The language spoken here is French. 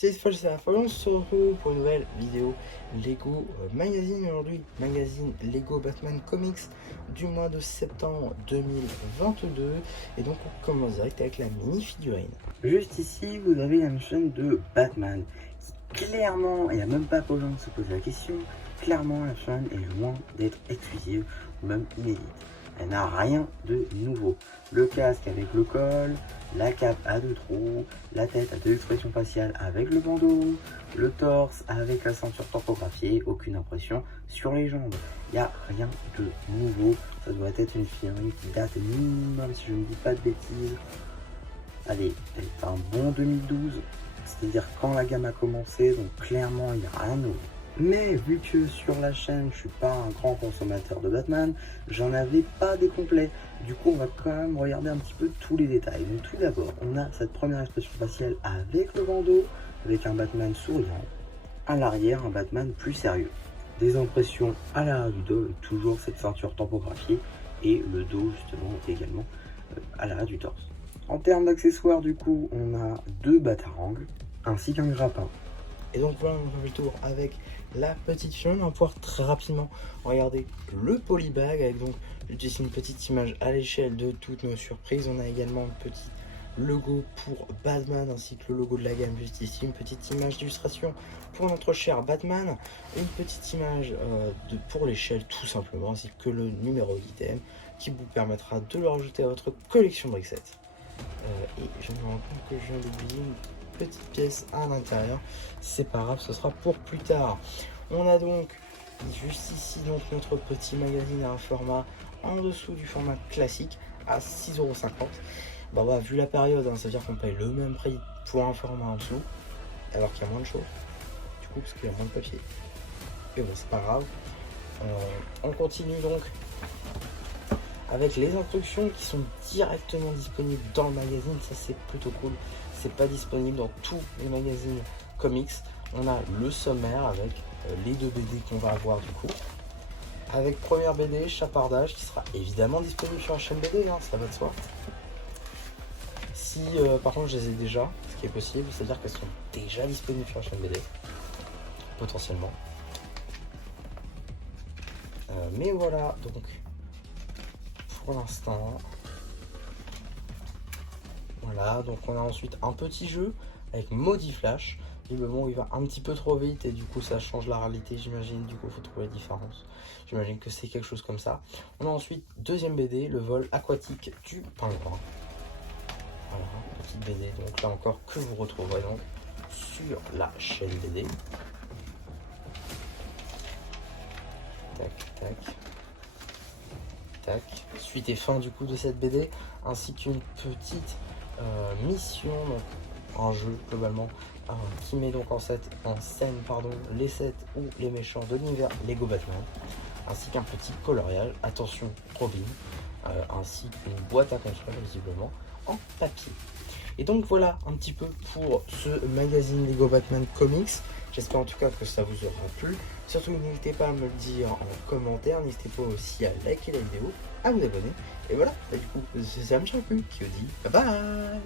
C'est folle, c'est la folle, on se retrouve pour une nouvelle vidéo Lego Magazine. Aujourd'hui, magazine Lego Batman Comics du mois de septembre 2022. Et donc on commence direct avec la mini figurine. Juste ici, vous avez la chaîne de Batman. Qui, clairement, il n'y a même pas besoin de se poser la question, clairement la chaîne est loin d'être exclusive ou même inédite. Elle n'a rien de nouveau. Le casque avec le col, la cape à 2 trous, la tête à 2 expressions faciales avec le bandeau, le torse avec la ceinture tampographiée, aucune impression sur les jambes. Il n'y a rien de nouveau. Ça doit être une figurine qui date minimum, si je ne dis pas de bêtises. Allez, elle est un bon 2012, c'est-à-dire quand la gamme a commencé, donc clairement il n'y a rien de nouveau. Mais vu que sur la chaîne je suis pas un grand consommateur de Batman, j'en avais pas des complets. Du coup on va quand même regarder un petit peu tous les détails. Donc tout d'abord, on a cette première expression faciale avec le bandeau, avec un Batman souriant. À l'arrière, un Batman plus sérieux. Des impressions à l'arrière du dos, avec toujours cette ceinture tampographiée et le dos justement également à l'arrière du torse. En termes d'accessoires, du coup, on a 2 batarangs ainsi qu'un grappin. Et donc voilà, on fait le tour avec la petite figurine. On va pouvoir très rapidement regarder le polybag avec donc juste une petite image à l'échelle de toutes nos surprises. On a également un petit logo pour Batman ainsi que le logo de la gamme juste ici, une petite image d'illustration pour notre cher Batman, une petite image pour l'échelle tout simplement, ainsi que le numéro d'item qui vous permettra de le rajouter à votre collection Brickset. Et je me rends compte que je viens d'oublier une petite pièce à l'intérieur. C'est pas grave, ce sera pour plus tard. On a donc juste ici donc notre petit magazine à un format en dessous du format classique à 6,50 €. Bah ouais, vu la période, hein, ça veut dire qu'on paye le même prix pour un format en dessous, alors qu'il y a moins de choses. Du coup, parce qu'il y a moins de papier. Et bon, c'est pas grave. On continue donc avec les instructions qui sont directement disponibles dans le magazine. Ça, c'est plutôt cool. C'est pas disponible dans tous les magazines comics. On a le sommaire avec les 2 BD qu'on va avoir du coup. Avec première BD, Chapardage, qui sera évidemment disponible sur la chaîne BD, hein, ça va de soi. Si par contre je les ai déjà, ce qui est possible, c'est-à-dire qu'elles sont déjà disponibles sur la chaîne BD, potentiellement. Mais voilà, donc pour l'instant, voilà, donc on a ensuite un petit jeu avec Modiflash. Visiblement il va un petit peu trop vite et du coup ça change la réalité, j'imagine. Du coup il faut trouver la différence. J'imagine que c'est quelque chose comme ça. On a ensuite deuxième BD, le vol aquatique du pingouin. Voilà, petite BD, donc là encore que vous retrouverez donc sur la chaîne BD. Tac, tac, tac. Suite et fin du coup de cette BD, ainsi qu'une petite mission, donc un jeu globalement, qui met donc en scène les sets ou les méchants de l'univers Lego Batman, ainsi qu'un petit coloriage, attention Robin, ainsi qu'une boîte à construire visiblement en papier. Et donc voilà un petit peu pour ce magazine Lego Batman Comics. J'espère en tout cas que ça vous aura plu. Surtout n'hésitez pas à me le dire en commentaire. N'hésitez pas aussi à liker la vidéo, à vous abonner. Et voilà, du coup c'est Sam Champu qui vous dit bye bye.